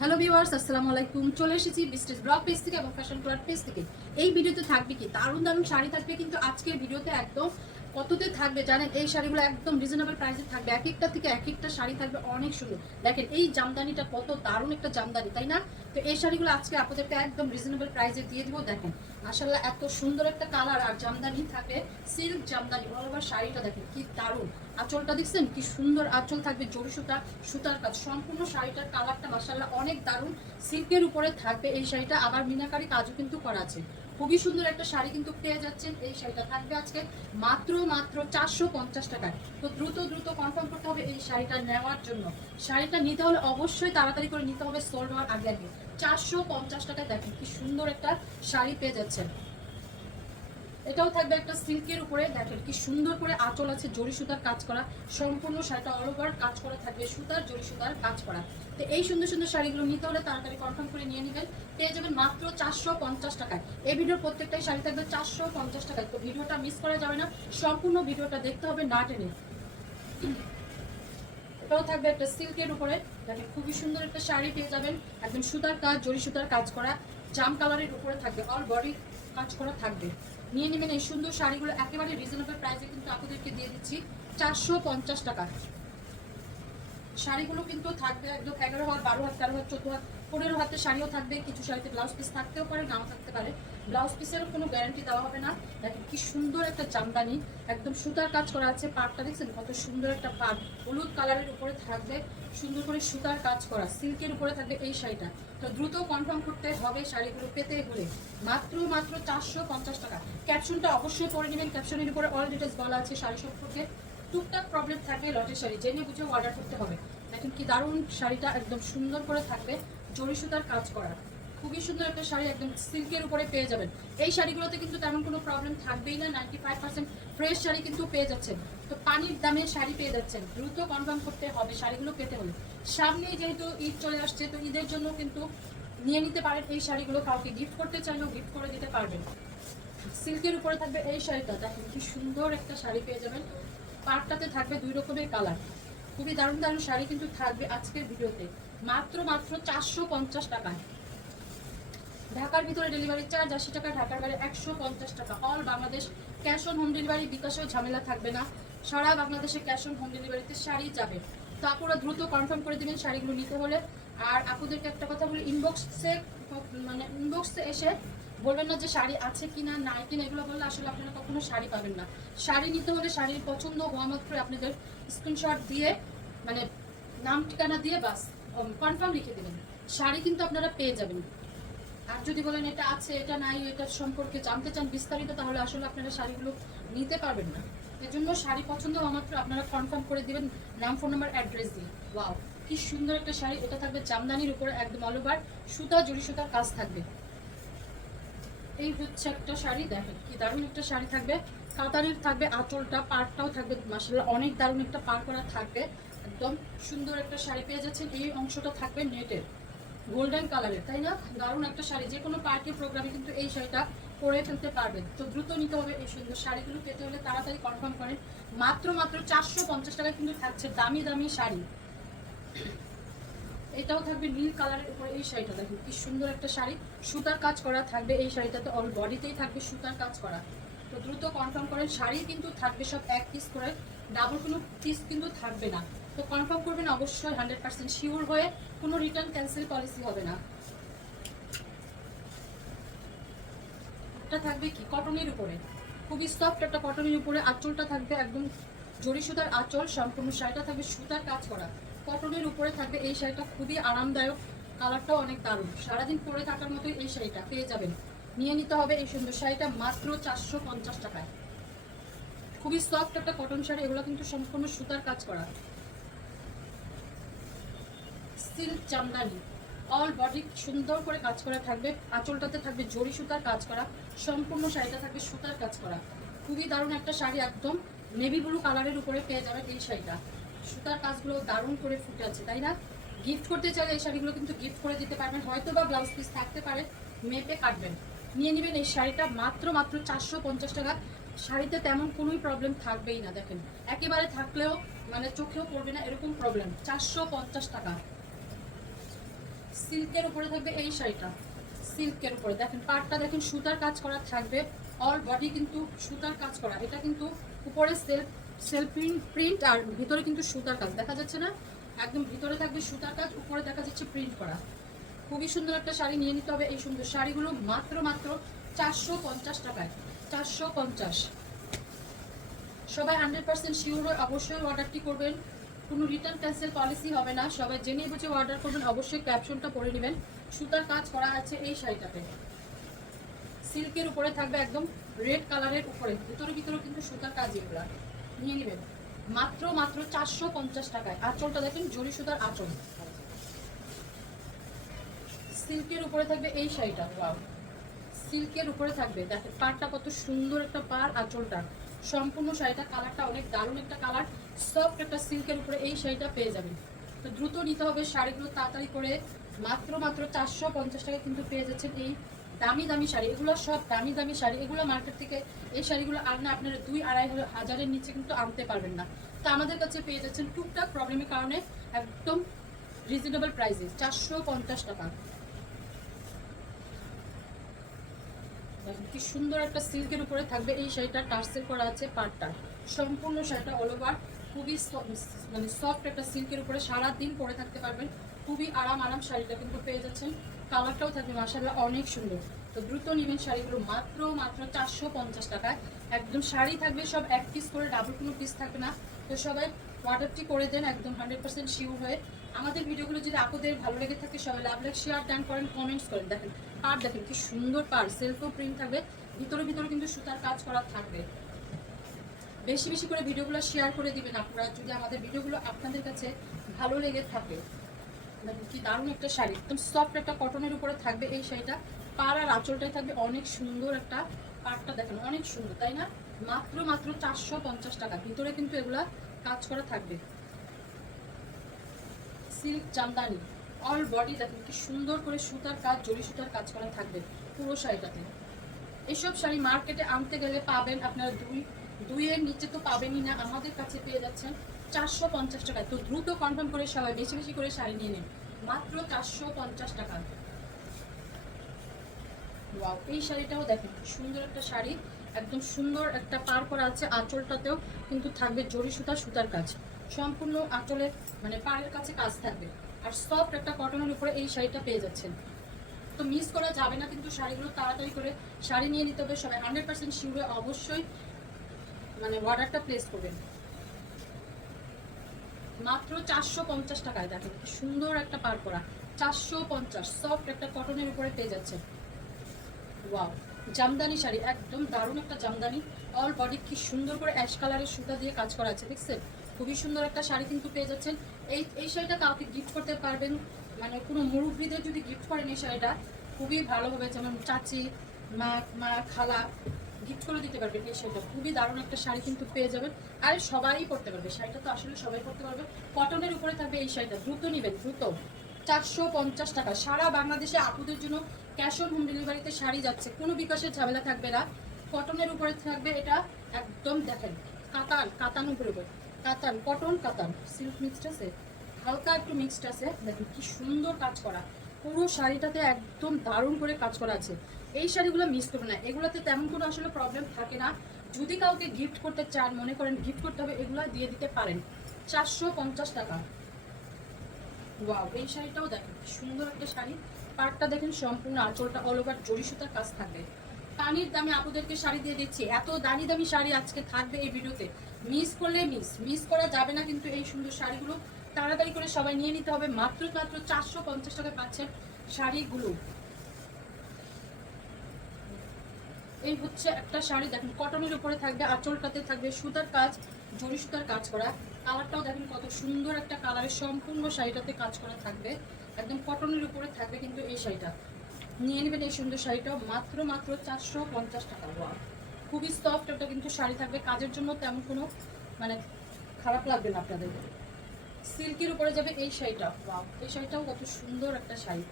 Hello viewers, আসসালামু আলাইকুম। চলে এসেছি বিস্টেজ ব্লগ পেজ থেকে এবং ফ্যাশন ক্লাব পেজ থেকে। এই ভিডিওতে থাকবে কি দারুণ দারুণ শাড়ি থাকবে, কিন্তু আজকের ভিডিওতে একদম কততে থাকবে জানেন? এই শাড়িগুলো একদম রিজনেবল প্রাইসে থাকবে। এক একটা থেকে এক একটা শাড়ি থাকবে অনেক সুন্দর। দেখেন এই জামদানিটা কত দারুণ একটা জামদানি, তাই না? তো এই শাড়িগুলো আজকে আপনাদেরকে একদম রিজনেবল প্রাইসে দিয়ে দিব। দেখেন মাশাআল্লাহ এত সুন্দর একটা কালার আর জামদানি থাকবে, সিল্ক জামদানি অল ওভার। শাড়িটা দেখেন কি দারুণ, আঁচলটা দেখছেন কি সুন্দর আঁচল থাকবে, জরি সুতা সুতার কাজ। সম্পূর্ণ শাড়িটার কালারটা মাশাআল্লাহ অনেক দারুণ, সিল্কের উপরে থাকবে এই শাড়িটা। আবার মিনাকারি কাজও কিন্তু করা আছে। খুবই সুন্দর একটা শাড়ি কিন্তু পেয়ে যাচ্ছেন। এই শাড়িটা থাকবে আজকে মাত্র 450 টাকায়। তো দ্রুত দ্রুত কনফার্ম করতে হবে এই শাড়িটা নেওয়ার জন্য। শাড়িটা নিতে হলে অবশ্যই তাড়াতাড়ি করে নিতে হবে, সোল্ড হওয়ার আগে আগে। 450 টাকায় দেখেন কি সুন্দর একটা শাড়ি পেয়ে যাচ্ছেন। এটাও থাকবে একটা সিল্কের উপরে। দেখেন কি সুন্দর করে আঁচল আছে, জরি সুতার কাজ করা। সম্পূর্ণ শাড়িটা অল ওভার কাজ করা থাকবে, সুতার জরি সুতার কাজ করা। তো এই সুন্দর সুন্দর শাড়িগুলো নিতে হলে তাড়াতাড়ি কনফার্ম করে নিয়ে নেবেন। পেয়ে যাবেন মাত্র 450 টাকায়। এই ভিডিওর প্রত্যেকটাই শাড়ি থাকবে 450 টাকায়। তো ভিডিওটা মিস করা যাবে না, সম্পূর্ণ ভিডিওটা দেখতে হবে না টেনে। এটাও থাকবে একটা সিল্কের উপরে। দেখেন খুবই সুন্দর একটা শাড়ি পেয়ে যাবেন, একদম সুতার কাজ, জরি সুতার কাজ করা, জাম কালারের উপরে থাকবে, অল বডি কাজ করা থাকবে। নিয়ে নেবেন এই সুন্দর শাড়িগুলো একেবারে রিজনেবল প্রাইসে কিন্তু আপনাদেরকে দিয়ে দিচ্ছি 450 টাকা। শাড়িগুলো কিন্তু থাকবে একদম 11 হাত, 12 হাত, 13 হাত, 14 হাত, 15 হাতের শাড়িও থাকবে। কিছু শাড়িতে ব্লাউজ পিস থাকতেও পারে, নাও থাকতে পারে। ব্লাউজ পিসেরও কোনো গ্যারান্টি দেওয়া হবে না। দেখেন কি সুন্দর একটা জামদানি, একদম সুতার কাজ করা আছে। পাটটা দেখছেন কত সুন্দর একটা পাট, হলুদ কালারের উপরে থাকবে, সুন্দর করে সুতার কাজ করা, সিল্কের উপরে থাকবে এই শাড়িটা। তো দ্রুত কনফার্ম করতে হবে শাড়িগুলো পেতে হলে। মাত্র 450 টাকা। ক্যাপশনটা অবশ্যই পড়ে নেবেন, ক্যাপশনের উপরে অল ডিটেলস বলা আছে শাড়ি সম্পর্কে। টুকটাক প্রবলেম থাকবে, লটের শাড়ি জেনে বুঝে অর্ডার করতে হবে। দেখেন কি দারুণ শাড়িটা, একদম সুন্দর করে থাকবে, জরি সুতার কাজ করা। খুবই সুন্দর একটা শাড়ি, একদম সিল্কের উপরে পেয়ে যাবেন। এই শাড়িগুলোতে কিন্তু তেমন কোনো প্রবলেম থাকবেই না। 95% ফ্রেশ শাড়ি কিন্তু পেয়ে যাচ্ছেন। তো পানির দামে শাড়ি পেয়ে যাচ্ছেন। দ্রুত কনফার্ম করতে হবে শাড়িগুলো পেতে হলে। সামনেই যেহেতু ঈদ চলে আসছে, তো ঈদের জন্য কিন্তু নিয়ে নিতে পারেন এই শাড়িগুলো। কাউকে গিফট করতে চাইলেও গিফট করে দিতে পারবেন। সিল্কের উপরে থাকবে এই শাড়িটা। দেখেন কি সুন্দর একটা শাড়ি পেয়ে যাবেন। পাড়টাতে থাকবে দুই রকমের কালার। খুবই দারুণ দারুণ শাড়ি কিন্তু থাকবে আজকের ভিডিওতে মাত্র 450 টাকায়। ঢাকার ভিতরে ডেলিভারি চার্জ 80 টাকা, ঢাকার বাইরে 150 টাকা। All Bangladesh cash on home delivery, বিকাশেও ঝামেলা থাকবে না। সারা বাংলাদেশে ক্যাশ অন হোম ডেলিভারিতে শাড়ি যাবে। তো আপুরা দ্রুত কনফার্ম করে দেবেন শাড়িগুলো নিতে হলে। আর আপুদেরকে একটা কথা বলি, ইনবক্সে এসে বলবেন না যে শাড়ি আছে কিনা নাই কিনা, এগুলো বললে আসলে আপনারা কখনো শাড়ি পাবেন না। শাড়ি নিতে হলে শাড়ির পছন্দ হওয়া মাত্রই আপনাদের স্ক্রিনশট দিয়ে, মানে নাম ঠিকানা দিয়ে বাস কনফার্ম লিখে দেবেন, শাড়ি কিন্তু আপনারা পেয়ে যাবেন। আর যদি বলেন এটা আছে এটা নাই, এটা সম্পর্কে জানতে চান বিস্তারিত, তাহলে আসলে আপনারা শাড়িগুলো নিতে পারবেন না। এর জন্য শাড়ি পছন্দ হওয়া মাত্র আপনারা কনফার্ম করে দিবেন নাম, ফোন নাম্বার, অ্যাড্রেস দিয়ে। ওয়াও কি সুন্দর একটা শাড়ি। এটা থাকবে জামদানির উপরে, একদম অল ওভার সুতা, জরি সুতার কাজ থাকবে। এই হচ্ছে একটা শাড়ি। দেখেন কি দারুণ একটা শাড়ি থাকবে, কাতারের থাকবে আঁচলটা, পাড়টাও থাকবে মাশাআল্লাহ অনেক দারুণ একটা পাড় করা থাকবে। একদম সুন্দর একটা শাড়ি পেয়ে যাচ্ছেন। এই অংশটা থাকবে নেটের, গোল্ডেন কালারের, তাই না? দারুণ একটা শাড়ি, যে কোনো পার্টি প্রোগ্রামে কিন্তু এই শাড়িটা পরে ফেলতে পারবেন। তো দ্রুত নিতে হবে এই সুন্দর শাড়িগুলো। পেতে হলে তাড়াতাড়ি কনফার্ম করেন। মাত্র 450 টাকায় কিন্তু থাকছে দামি দামি শাড়ি। এটাও থাকবে নীল কালারের উপরে এই শাড়িটা। দেখুন কি সুন্দর একটা শাড়ি, সুতার কাজ করা থাকবে এই শাড়িটাতে, অল বডিতেই থাকবে সুতার কাজ করা। তো দ্রুত কনফার্ম করেন। শাড়ি কিন্তু থাকবে সব এক পিস করে, ডাবল কোনো পিস কিন্তু থাকবে না। তো কনফার্ম করবেন অবশ্যই 100% শিওর হয়ে, কোনো রিটার্ন ক্যান্সেল পলিসি হবে না। এটা থাকবে কি কটনের উপরে, খুবই সফট একটা কটনের উপরে। আঁচলটা থাকবে একদম জরি সুতার আঁচল, সম্পূর্ণ শাড়িটা থাকবে সুতার কাজ করা, কটনের উপরে থাকবে এই শাড়িটা। খুবই আরামদায়ক, কালারটাও অনেক দারুণ। সারাদিন পরে থাকার মতোই এই শাড়িটা পেয়ে যাবেন। নিয়ে নিতে হবে এই সুন্দর শাড়িটা মাত্র 450 টাকায়। খুবই সফট একটা কটন শাড়ি, এগুলো কিন্তু সম্পূর্ণ সুতার কাজ করা, সিল্ক জামদানি, অল বডি সুন্দর করে কাজ করা থাকবে। আঁচলটাতে থাকবে জরি সুতার কাজ করা, সম্পূর্ণ শাড়িটা থাকবে সুতার কাজ করা। খুবই দারুণ একটা শাড়ি, একদম নেভি ব্লু কালারের উপরে পেয়ে যাবেন এই শাড়িটা। সুতার কাজগুলো দারুণ করে ফুটে আছে, তাই না? গিফট করতে চাইলে এই শাড়িগুলো কিন্তু গিফট করে দিতে পারবেন। হয়তো বা ব্লাউজ পিস থাকতে পারে, মেপে কাটবেন। নিয়ে নেবেন এই শাড়িটা মাত্র 450 টাকা। শাড়িতে তেমন কোনোই প্রবলেম থাকবেই না। দেখেন একেবারে থাকলেও মানে চোখেও পড়বে না এরকম প্রবলেম। 450 টাকা। সিল্কের উপরে থাকবে এই শাড়িটা, সিল্কের উপরে দেখেন পাড়টা দেখেন সুতার কাজ করা থাকবে, অল বডি কিন্তু সুতার কাজ করা। এটা কিন্তু উপরে সেলফ প্রিন্ট আর ভিতরে কিন্তু সুতার কাজ দেখা যাচ্ছে না, একদম ভিতরে থাকবে সুতার কাজ, উপরে দেখা যাচ্ছে প্রিন্ট করা। খুবই সুন্দর একটা শাড়ি নিয়ে নিতে হবে। এই সুন্দর শাড়িগুলো মাত্র 450 টাকায়, 450। সবাই 100% শিওর হয়ে অবশ্যই অর্ডারটি করবেন, কোনো রিটার্ন ক্যান্সেল পলিসি হবে না। সবাই জেনে বুঝে অর্ডার করবেন, অবশ্যই ক্যাপশনটা পরে নেবেন। সুতার কাজ করা আছে এই শাড়িটাতে, সিল্কের উপরে থাকবে একদম রেড কালারের উপরে, ভিতরে কিন্তু সুতার কাজ, এগুলা নিয়ে নেবেন মাত্র 450 টাকায়। আঁচলটা দেখেন জরি সুতার আঁচল, সিল্কের উপরে থাকবে এই শাড়িটা। ওয়াও, সিল্কের উপরে থাকবে, দেখেন পাড়টা কত সুন্দর একটা পাড়, আঁচলটা সম্পূর্ণ শাড়িটা কালারটা অনেক দারুণ একটা কালার, সফট একটা সিল্কের উপরে এই শাড়িটা পেয়ে যাবেন। তো দ্রুত নিতে হবে শাড়িগুলো তাড়াতাড়ি করে, মাত্র 450 টাকা কিন্তু পেয়ে যাচ্ছেন এই দামি শাড়ি। এগুলো সব দামি শাড়ি, এগুলো মার্কেট থেকে এই শাড়িগুলো আনলে আপনারা 2-2.5 হাজারের নিচে কিন্তু আনতে পারবেন না। তো আমাদের কাছে পেয়ে যাচ্ছেন টুকটাক প্রবলেমের কারণে একদম রিজনেবল প্রাইসে 450 টাকা। কি সুন্দর একটা সিল্কের উপরে থাকবে এই শাড়িটা, টার্সেল করা আছে পাড়টা, সম্পূর্ণ শাড়িটা অল ওভার খুবই মানে সফট একটা সিল্কের উপরে সারাদিন পরে থাকতে পারবেন, খুবই আরাম শাড়িটা কিন্তু পেয়ে যাচ্ছেন। কালারটাও থাকবে মাশাআল্লাহ অনেক সুন্দর। তো দ্রুত নেবেন শাড়িগুলো মাত্র 450 টাকায়। একদম শাড়ি থাকবে সব এক পিস করে, ডাবল কোনো পিস থাকবে না। তো সবাই অর্ডারটি করে দেন একদম 100% শিওর হয়ে। আমাদের ভিডিওগুলো যদি আপনাদের ভালো লেগে থাকে সবাই লাভ লাইক শেয়ার ডান করেন, কমেন্টস করেন। দেখেন পাড়, দেখেন কি সুন্দর পাড়, সেলফও প্রিন্ট থাকবে, ভিতরে কিন্তু সুতার কাজ করা থাকবে। বেশি করে ভিডিওগুলো শেয়ার করে দিবেন আপনারা যদি আমাদের ভিডিওগুলো আপনাদের কাছে ভালো লেগে থাকে। কি দারুণ একটা শাড়ি, একদম সফট একটা কটনের উপরে থাকবে এই শাড়িটা, পাড় আর আঁচলটাই থাকবে অনেক সুন্দর একটা, পাড়টা দেখেন অনেক সুন্দর তাই না, মাত্র 450 টাকা। ভিতরে কিন্তু এগুলা কাজ করা থাকবে, সিল্ক জামদানি অল বডি দেখেন কি সুন্দর করে সুতার কাজ, জরি সুতার কাজ করা থাকবে পুরো শাড়িটাতে। এসব শাড়ি মার্কেটে আনতে গেলে পাবেন আপনারা 2-2 এর নিচে তো পাবেনই না, আমাদের কাছে পেয়ে যাচ্ছেন 450 টাকায়। তো দ্রুত কনফার্ম করে সবাই বেশি করে শাড়ি নিয়ে নিন, মাত্র 450 টাকা। ওয়াও, এই শাড়িটাও দেখেন সুন্দর একটা শাড়ি, একদম সুন্দর একটা পার করা আছে, আঁচলটাতেও কিন্তু থাকবে জরি সুতার কাজ, সম্পূর্ণ আঁচলের মানে পাড়ের কাছে কাজ থাকবে, আর সফট একটা কটনের উপরে এই শাড়িটা পেয়ে যাচ্ছেন। তো মিস করা যাবে না কিন্তু শাড়িগুলো, তাড়াতাড়ি করে শাড়ি নিয়ে নিতে হবে সবাই, 100% শিওরে অবশ্যই মানে অর্ডারটা প্লেস করবেন। মাত্র 450 টাকায় দেখেন কি সুন্দর একটা পার করা, 450 সফট একটা কটনের উপরে পেয়ে যাচ্ছে। ওয়াও, জামদানি শাড়ি, একদম দারুণ একটা জামদানি, অল বডি কি সুন্দর করে অ্যাশ কালারের সুতা দিয়ে কাজ করা আছে, দেখছেন খুবই সুন্দর একটা শাড়ি কিন্তু পেয়ে যাচ্ছেন। এই শাড়িটা কাউকে গিফট করতে পারবেন, মানে কোনো মুরব্বীদের যদি গিফট করেন এই শাড়িটা খুবই ভালো হবে, যেমন চাচি, মা খালা গিফট করে দিতে পারবেন। এই শাড়িটা খুবই দারুণ একটা শাড়ি কিন্তু পেয়ে যাবেন, আর সবাই পরতে পারবে শাড়িটা, তো আসলে সবাই পরতে পারবে, কটনের উপরে থাকবে এই শাড়িটা। দ্রুত নেবেন, দ্রুত 450 টাকা। সারা বাংলাদেশে আপুদের জন্য ক্যাশ অন হোম ডেলিভারিতে শাড়ি যাচ্ছে, কোনো বিকাশের ঝামেলা থাকবে না। কটনের উপরে থাকবে এটা, একদম দেখেন কাতান উপরে কাতান, কটন কাতান, সিল্ক মিক্সড আছে, হালকা একটু মিক্সড আছে, দেখেন কি সুন্দর কাজ করা, পুরো শাড়িটাতে একদম দারুণ করে কাজ করা আছে। এই শাড়িগুলো মিস করবে না, এগুলোতে তেমন কোনো আসলে প্রবলেম থাকে না। যদি কাউকে গিফট করতে চান, মনে করেন গিফট করতে হবে, এগুলো দিয়ে দিতে পারেন। 450 টাকা। ওয়াও, এই শাড়িটাও দেখেন সুন্দর একটা শাড়ি, পাড়টা দেখেন সম্পূর্ণ আঁচলটা অল ওভার জরি সুতার কাজ থাকবে। পানির দামে আপুদেরকে শাড়ি দিয়ে দিচ্ছি, এত দামি শাড়ি আজকে থাকবে এই ভিডিওতে, মিস করলে মিস করা যাবে না কিন্তু। এই সুন্দর শাড়িগুলো তাড়াতাড়ি করে সবাই নিয়ে নিতে হবে, মাত্র 450 টাকায় পাচ্ছেন শাড়িগুলো। এই হচ্ছে একটা শাড়ি, দেখেন কটনের উপরে থাকবে, আঁচলটাতে থাকবে সুতার কাজ, জরি সুতার কাজ করা, কালারটাও দেখেন কত সুন্দর একটা কালারের, সম্পূর্ণ শাড়িটাতে কাজ করা থাকবে, একদম কটনের উপরে থাকবে কিন্তু এই শাড়িটা। নিয়ে নেবেন এই সুন্দর শাড়িটাও মাত্র 450 টাকা। খুবই সফট একটা কিন্তু শাড়ি থাকবে, কাজের জন্য তেমন কোনো মানে খারাপ লাগবে না আপনাদের। সিল্কের উপরে যাবে এই শাড়িটা। ওয়াও, এই শাড়িটাও কত সুন্দর একটা শাড়ি,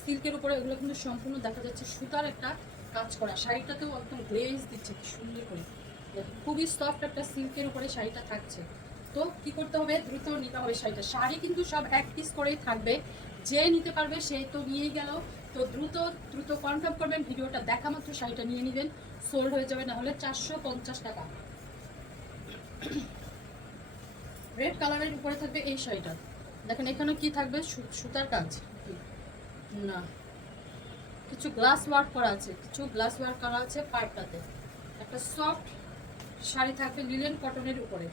সিল্কের উপরে, এগুলো কিন্তু সম্পূর্ণ দেখা যাচ্ছে সুতার একটা কাজ করা, শাড়িটাতেও একদম গ্লেজ দিচ্ছে কি সুন্দর করে, খুবই সফট একটা সিল্কের উপরে শাড়িটা থাকছে। তো কি করতে হবে, দ্রুত নিতে হবে শাড়িটা। শাড়ি কিন্তু সব এক পিস করেই থাকবে, যে নিতে পারবে সেই তো নিয়েই গেল। তো দ্রুত দ্রুত কনফার্ম করবেন, ভিডিওটা দেখা মাত্র শাড়িটা নিয়ে নেবেন, সোল্ড হয়ে যাবে, না হলে 450 টাকা। রেড কালারের উপরে থাকবে এই শাড়িটা, দেখেন এখানে কি থাকবে, সুতার কাজ না, কিছু গ্লাস ওয়ার্ক করা আছে, কিছু গ্লাস ওয়ার্ক করা আছে পার্টটাতে। একটা সফট শাড়ি থাকবে লিলেন কটনের উপরে,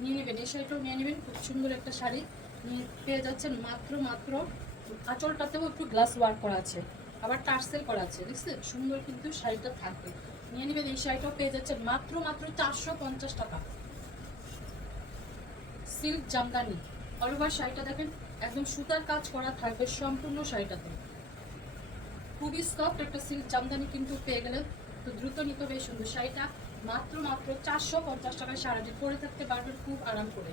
নিয়ে নেবেন এই শাড়িটাও নিয়ে নেবেন। খুব সুন্দর একটা শাড়ি নিয়ে পেয়ে যাচ্ছেন মাত্র মাত্র। আঁচলটাতেও একটু গ্লাস ওয়ার্ক করা আছে, আবার টার্সেল করা আছে, দেখছেন সুন্দর কিন্তু শাড়িটা থাকবে, নিয়ে নেবেন। এই শাড়িটাও পেয়ে যাচ্ছেন মাত্র মাত্র 450 টাকা। সিল্ক জামদানি অল ওভার শাড়িটা দেখেন, একদম সুতার কাজ করা থাকবে সম্পূর্ণ শাড়িটাতে, খুবই সফট একটা সিল্ক জামদানি কিন্তু পেয়ে গেলেন। তো দ্রুত নিতে হবে এই সুন্দর শাড়িটা, মাত্র মাত্র 450 টাকায় সারাদিন পরে থাকতে পারবেন খুব আরাম করে।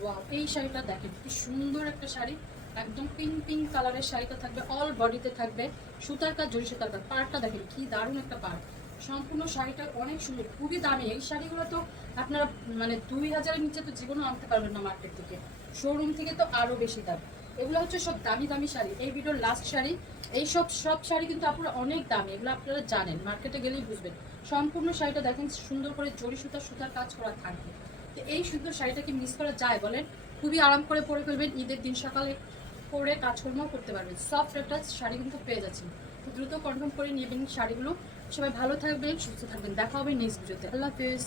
ওয়াও, এই শাড়িটা দেখেন কি সুন্দর একটা শাড়ি, একদম পিঙ্ক পিঙ্ক কালারের শাড়িটা থাকবে, অল বডিতে থাকবে সুতার কাজ, জরি সুতার কাজ। পাড়টা দেখেন কি দারুণ একটা পাড়, সম্পূর্ণ শাড়িটা অনেক সুন্দর, খুবই দামি। এই শাড়িগুলো তো আপনারা মানে 2000-এর নিচে তো জীবনও আনতে পারবেন না মার্কেট থেকে, শোরুম থেকে তো আরও বেশি দাম। এগুলো হচ্ছে সব দামি দামি শাড়ি, এই ভিডিওর লাস্ট শাড়ি। এই সব শাড়ি কিন্তু আপনারা অনেক দামি, এগুলো আপনারা জানেন, মার্কেটে গেলেই বুঝবেন। সম্পূর্ণ শাড়িটা দেখেন সুন্দর করে জরি সুতার কাজ করা থাকবে। তো এই সুন্দর শাড়িটা কি মিস করা যায় বলেন? খুবই আরাম করে পরে ফেলবেন, ঈদের দিন সকালে পরে কাজকর্ম করতে পারবেন। সফট একটা শাড়ি কিন্তু পেয়ে যাচ্ছেন, তো দ্রুত কনফার্ম করে নেবেন শাড়িগুলো। সবাই ভালো থাকবেন, সুস্থ থাকবেন, দেখা হবে নেক্সট ভিডিওতে। আল্লাহ হাফেজ।